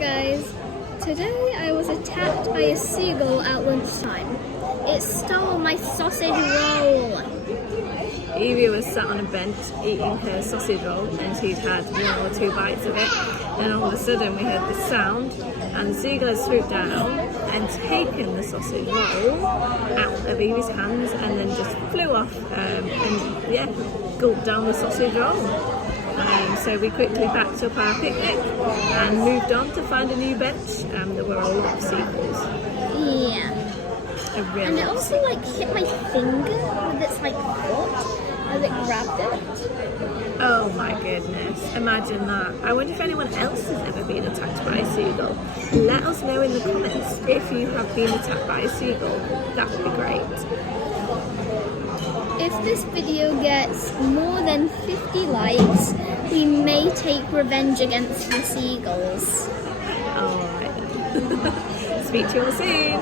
guys, today I was attacked by a seagull at lunchtime. It stole my sausage roll. Evie was sat on a bench eating her sausage roll and she'd had one or two bites of it. Then all of a sudden we heard this sound and the seagull had swooped down and taken the sausage roll out of Evie's hands and then just flew off and gulped down the sausage roll. So we quickly packed up our picnic and moved on to find a new bench. There were a lot of seagulls. Yeah. And it also hit my finger with its foot as it grabbed it. Oh my goodness, imagine that. I wonder if anyone else has ever been attacked by a seagull. Let us know in the comments if you have been attacked by a seagull. That would be great. If this video gets more than 50 likes, we may take revenge against the seagulls. Alright. Speak to you all soon.